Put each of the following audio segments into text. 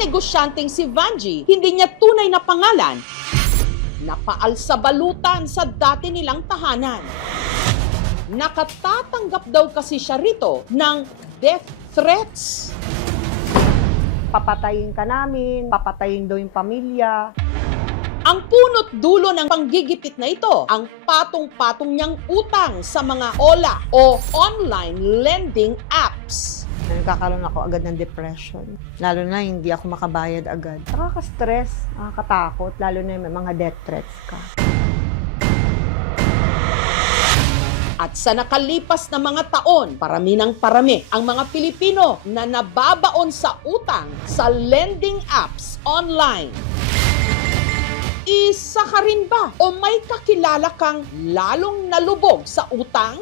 negosyanteng si Vangie, hindi niya tunay na pangalan, napaalsabalutan sa dati nilang tahanan. Nakatatanggap daw kasi siya rito ng death threats. Papatayin ka namin, papatayin daw yung pamilya. Ang punot dulo ng panggigipit na ito, ang patong-patong niyang utang sa mga OLA o online lending apps. Nagkakaroon ako agad ng depression. Lalo na hindi ako makabayad agad. Nakaka-stress, nakakatakot, lalo na yung may mga death threats ka. At sa nakalipas na mga taon, parami ng parami ang mga Pilipino na nababaon sa utang sa lending apps online. Isa ka rin ba o may kakilala kang lalong nalubog sa utang?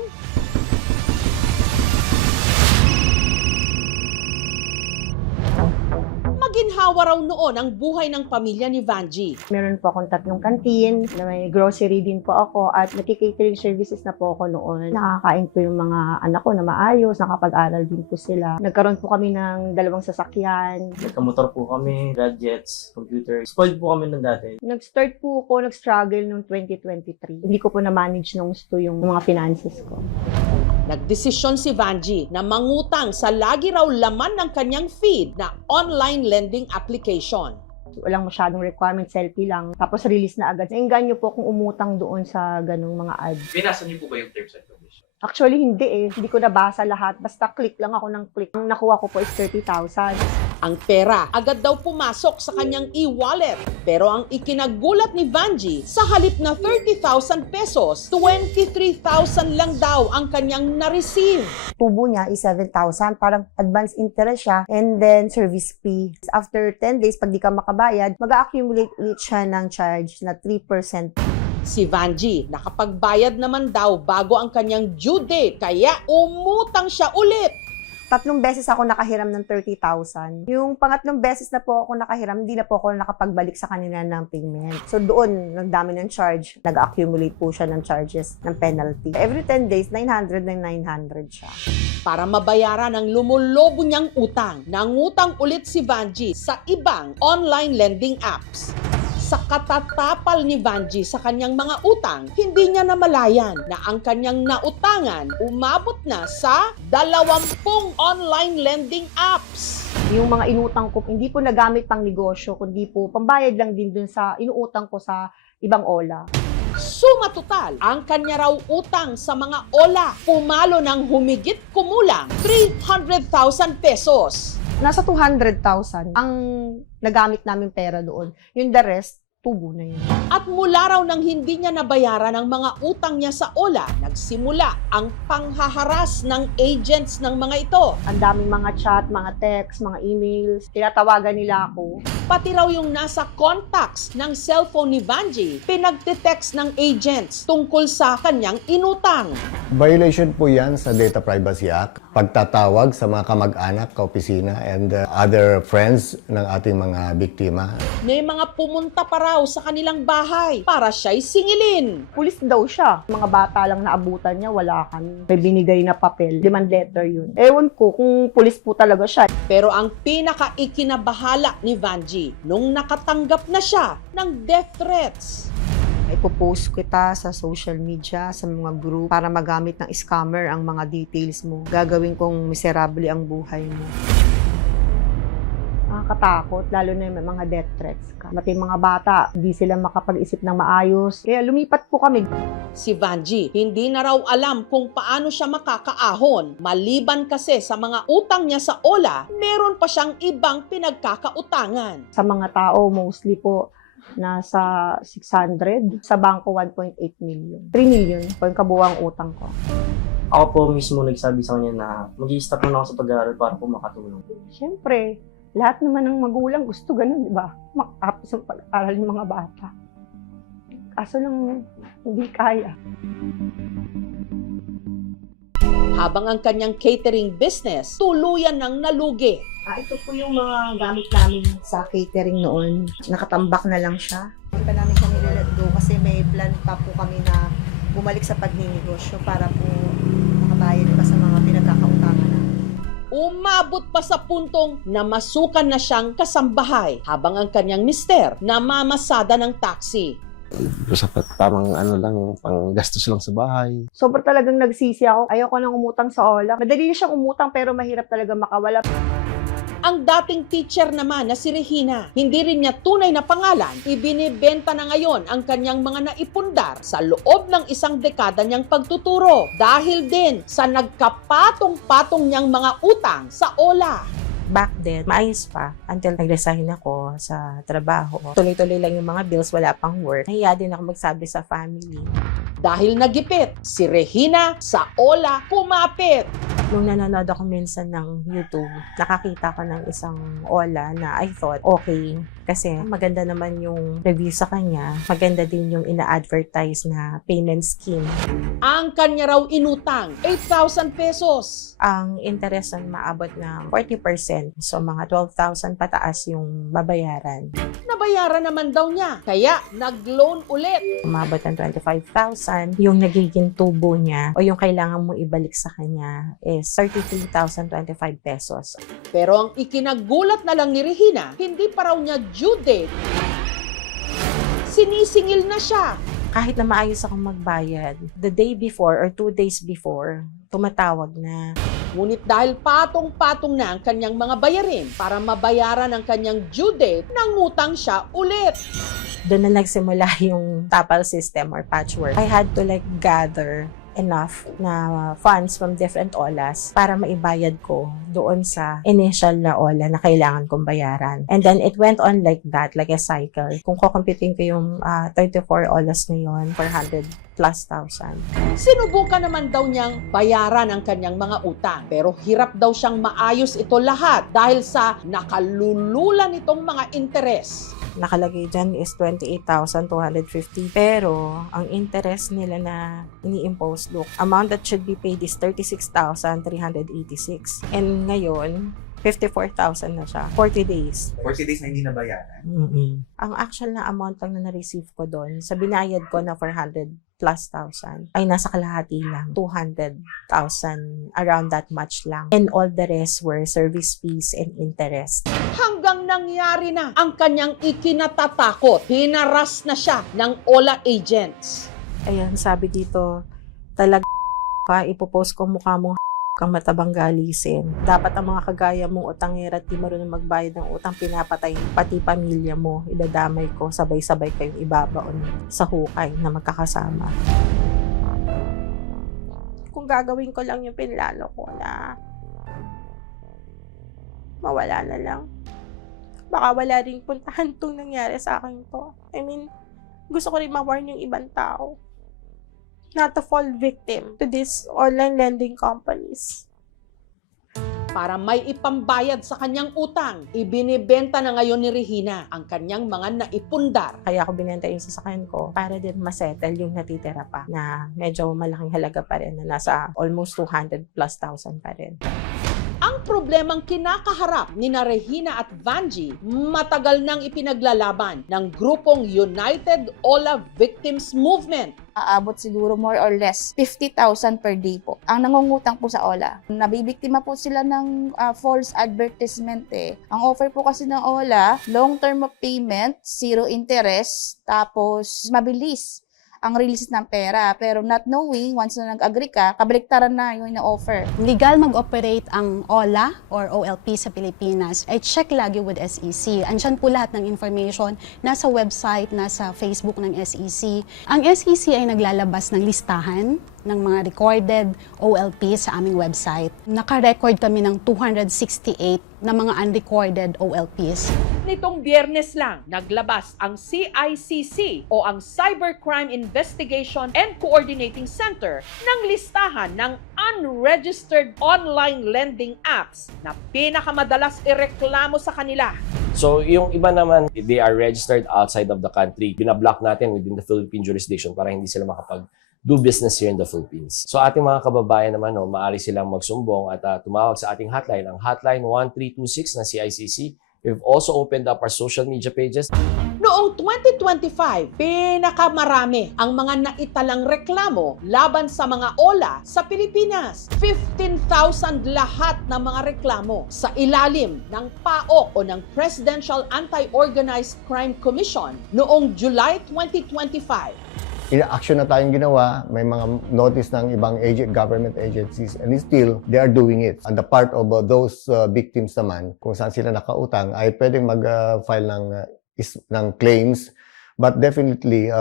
Maginhawa raw noon ang buhay ng pamilya ni Vangie. Meron po akong 3 kantin, na may grocery din po ako, at nagki-catering services na po ako noon. Nakakain po yung mga anak ko na maayos, nakapag-aral din po sila. Nagkaroon po kami ng 2 sasakyan. Nagkamotor po kami, gadgets, computer. Spoiled po kami ng dati. Nag-start po ako, nag-struggle noong 2023. Hindi ko po na-manage ng gusto yung mga finances ko. Nagdesisyon si Vangie na mangutang sa lagi raw laman ng kanyang feed na online lending application. Walang masyadong requirement, selfie lang. Tapos release na agad. Nainganyo po kung umutang doon sa ganung mga ads. Binasa niyo po ba yung terms and conditions? Actually, hindi eh. Hindi ko nabasa lahat. Basta click lang ako ng click. Ang nakuha ko po is 30,000. Ang pera agad daw pumasok sa kanyang e-wallet. Pero ang ikinagulat ni Vangie, sa halip na 30,000 pesos, 23,000 lang daw ang kanyang na-receive. Tubo niya is 7,000. Parang advance interest siya. And then service fee. After 10 days, pag di ka makabayad, mag-accumulate ulit siya ng charge na 3%. Si Vangie, nakapagbayad naman daw bago ang kanyang due date, kaya umutang siya ulit. 3 beses ako nakahiram ng 30,000. Yung pangatlong beses na po ako nakahiram, hindi na po ako nakapagbalik sa kanila ng payment. So doon, nagdami ng charge. Nag-accumulate po siya ng charges, ng penalty. Every 10 days, 900 na 900 siya. Para mabayaran ang lumulobo niyang utang, nangutang ulit si Vangie sa ibang online lending apps. Sa katatapal ni Vangie sa kanyang mga utang, hindi niya namalayan na ang kanyang nautangan umabot na sa 20 online lending apps. Yung mga inutang ko, hindi po nagamit pang negosyo, kundi po pambayad lang din dun sa inuutang ko sa ibang OLA. Suma total, ang kanya raw utang sa mga OLA pumalo ng humigit kumulang 300,000 pesos. Nasa 200,000 ang nagamit namin pera doon. Yung the rest, tubo na yun. At mula raw nang hindi niya nabayaran ang mga utang niya sa OLA, nagsimula ang panghaharas ng agents ng mga ito. Ang daming mga chat, mga text, mga emails. Tinatawagan nila ako. Pati raw yung nasa contacts ng cellphone ni Vangie, pinagte-text ng agents tungkol sa kanyang inutang. Violation po yan sa Data Privacy Act. Pagtatawag sa mga kamag-anak, kaopisina, and other friends ng ating mga biktima. May mga pumunta pa raw sa kanilang bahay para siya'y singilin. Pulis daw siya. Mga bata lang naabutan niya, wala kami. May binigay na papel. Demand letter yun. Ewan ko kung pulis po talaga siya. Pero ang pinaka-ikinabahala ni Vangie nung nakatanggap na siya ng death threats. Ipopost kita sa social media, sa mga group, para magamit ng scammer ang mga details mo. Gagawin kong miserable ang buhay mo. Nakakatakot, lalo na yung mga death threats ka. Pati mga bata, hindi sila makapag-isip ng maayos. Kaya lumipat po kami. Si Vangie, hindi na raw alam kung paano siya makakaahon. Maliban kasi sa mga utang niya sa OLA, meron pa siyang ibang pinagkakautangan. Sa mga tao, mostly po, nasa 600. Sa bangko, 1.8 million. 3 million po yung kabuwang utang ko. Ako po mismo nagsabi sa kanya na mag-i-stop muna ako sa pag-aaral para po makatulong. Siyempre, lahat naman ng magulang gusto ganun, di ba? Makatapos ang pag-aaral ng mga bata. Kaso lang, hindi kaya. Habang ang kanyang catering business, tuluyan ng nalugi. Ito po yung mga gamit namin sa catering noon. Nakatambak na lang siya. Hindi pa namin kami let go kasi may plan pa po kami na bumalik sa pagninegosyo para po makabayad pa sa mga pinagkakautangan namin. Umabot pa sa puntong namasukan na siyang kasambahay habang ang kanyang mister namamasada ng taxi. Sapat tamang pang gastos lang sa bahay. Sobrang talagang nagsisi ako. Ayoko nang umutang sa OLA. Madali na siyang umutang pero mahirap talaga makawala. Ang dating teacher naman na si Regina, hindi rin niya tunay na pangalan, ibinibenta na ngayon ang kanyang mga naipundar sa loob ng isang dekada niyang pagtuturo dahil din sa nagkapatong-patong niyang mga utang sa OLA. Back then, maayos pa until nag-resign ako sa trabaho. Tuloy-tuloy lang yung mga bills, wala pang work. Nahiya din ako magsabi sa family. Dahil nagipit, si Regina sa OLA kumapit. Nung nanonood ako minsan ng YouTube, nakakita ko ng isang OLA na I thought okay kasi maganda naman yung review sa kanya. Maganda din yung ina-advertise na payment scheme. Ang kanya raw inutang, 8,000 pesos. Ang interest ay maabot ng 40%. So mga 12,000 pataas yung babayaran. Nabayaran naman daw niya, kaya nag-loan ulit. Umabot ng 25,000. Yung nagiging tubo niya o yung kailangan mo ibalik sa kanya is 33,025 pesos. Pero ang ikinagulat na lang ni Regina, hindi pa raw niya due date. Sinisingil na siya. Kahit na maayos akong magbayad, the day before or 2 days before, tumatawag na. Ngunit dahil patong-patong na ang kanyang mga bayarin para mabayaran ang kanyang due date, nangutang siya ulit. Doon na nagsimula yung tapal system or patchwork. I had to gather enough na funds from different OLAs para maibayad ko doon sa initial na OLA na kailangan kong bayaran. And then it went on like that, like a cycle. Kung kukumpitin ko yung 34 OLAs na yun, 400 plus thousand. Sinubukan naman daw niyang bayaran ang kanyang mga utang. Pero hirap daw siyang maayos ito lahat dahil sa nakalulula nitong mga interes. Nakalagay dyan is 28,250. Pero, ang interest nila na ini-impose, look, amount that should be paid is 36,386. And ngayon, 54,000 na siya. 40 days. 40 days na hindi nabayaran. Ang actual na amount lang na na-receive ko doon, sa binayad ko na 400 plus thousand, ay nasa kalahati lang. 200,000, around that much lang. And all the rest were service fees and interest. Hanggang nangyari na ang kanyang ikinatatakot. Hinaras na siya ng OLA agents. Ayan, sabi dito, talaga ka, ipopost ko mukha mong kang matabang galisin. Dapat ang mga kagaya mong utangera at di marunong magbayad ng utang, pinapatay pati pamilya mo. Idadamay ko, sabay-sabay kayong ibabaon sa hukay na magkakasama. Kung gagawin ko lang yung pinlano ko na mawala na lang. Baka wala rin puntahan itong nangyari sa akin to. I mean, gusto ko rin ma-warn yung ibang tao not to fall victim to these online lending companies. Para may ipambayad sa kanyang utang, ibinibenta na ngayon ni Regina ang kanyang mga naipundar. Kaya ako binenta yung sasakyan ko para din masettle yung natitira pa na medyo malaking halaga pa rin na nasa almost 200 plus thousand pa rin. Ang problemang kinakaharap ni na Regina at Vanji, matagal nang ipinaglalaban ng grupong United OLA Victims Movement. Aabot siguro more or less 50,000 per day po. Ang nangungutang po sa OLA. Nabibiktima po sila ng false advertisement eh. Ang offer po kasi ng OLA, long term of payment, zero interest, tapos mabilis ang release ng pera. Pero not knowing, once na nag-agree ka, kabaliktaran na yung ina-offer. Legal mag-operate ang OLA or OLP sa Pilipinas, ay check lagi with SEC. Andyan po lahat ng information, nasa website, nasa Facebook ng SEC. Ang SEC ay naglalabas ng listahan ng mga recorded OLP sa aming website. Naka-record kami ng 268 na mga unrecorded OLPs. Nitong Biyernes lang, naglabas ang CICC o ang Cybercrime Investigation and Coordinating Center ng listahan ng unregistered online lending apps na pinakamadalas ireklamo sa kanila. So, yung iba naman, they are registered outside of the country. Binablock natin within the Philippine jurisdiction para hindi sila makapag-do business here in the Philippines. So, ating mga kababayan naman, maaari silang magsumbong at tumawag sa ating hotline, ang hotline 1326 na CICC. We've also opened up our social media pages. Noong Noong 2025, pinakamarami ang mga naitalang reklamo laban sa mga OLA sa Pilipinas. 15,000 lahat ng mga reklamo sa ilalim ng PAOK o ng Presidential Anti-Organized Crime Commission noong July 2025. Action na tayong ginawa, may mga notice ng ibang government agencies, and still, they are doing it. And the part of those victims naman, kung saan sila nakautang, ay pwedeng mag-file ng claims, but definitely,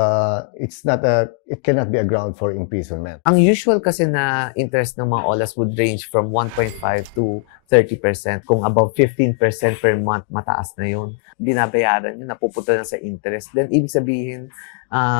it cannot be a ground for imprisonment. Ang usual kasi na interest ng mga OLAs would range from 1.5 to 30%. Kung above 15% per month, mataas na yun. Binabayaran yun, napupunta na sa interest. Then, ibig sabihin,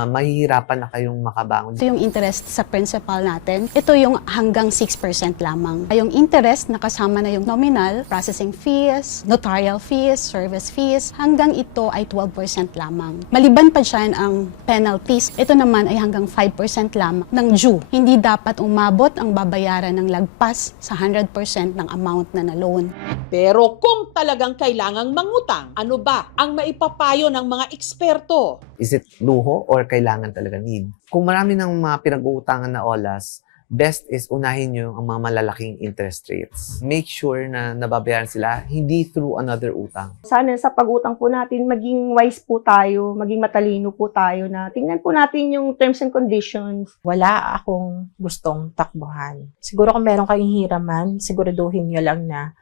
mahihirapan na kayong makabangon. Ito yung interest sa principal natin. Ito yung hanggang 6% lamang. Yung interest na kasama na yung nominal, processing fees, notarial fees, service fees, hanggang ito ay 12% lamang. Maliban pa dyan ang penalties, ito naman ay hanggang 5% lamang ng due. Hindi dapat umabot ang babayaran ng lagpas sa 100% ng amount na na-loan. Pero kung talagang kailangang mangutang, ano ba ang maipapayo ng mga eksperto? Is it luho or kailangan talaga need? Kung marami ng mga pinag-uutangan na OLAs, best is unahin nyo ang mga malalaking interest rates. Make sure na nababayaran sila, hindi through another utang. Sana sa pag-utang po natin, maging wise po tayo, maging matalino po tayo na tingnan po natin yung terms and conditions. Wala akong gustong takbuhan. Siguro kung meron kayong hiraman, siguraduhin nyo lang na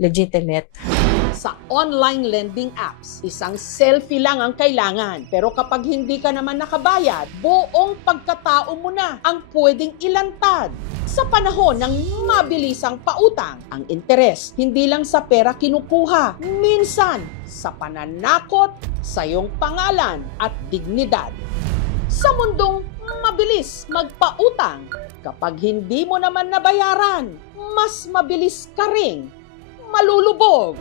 legitimate. Sa online lending apps, isang selfie lang ang kailangan. Pero kapag hindi ka naman nakabayad, buong pagkatao mo na ang pwedeng ilantad. Sa panahon ng mabilisang pautang, ang interes hindi lang sa pera kinukuha, minsan sa pananakot sa iyong pangalan at dignidad. Sa mundong mabilis magpautang, kapag hindi mo naman nabayaran, mas mabilis ka ring malulubog.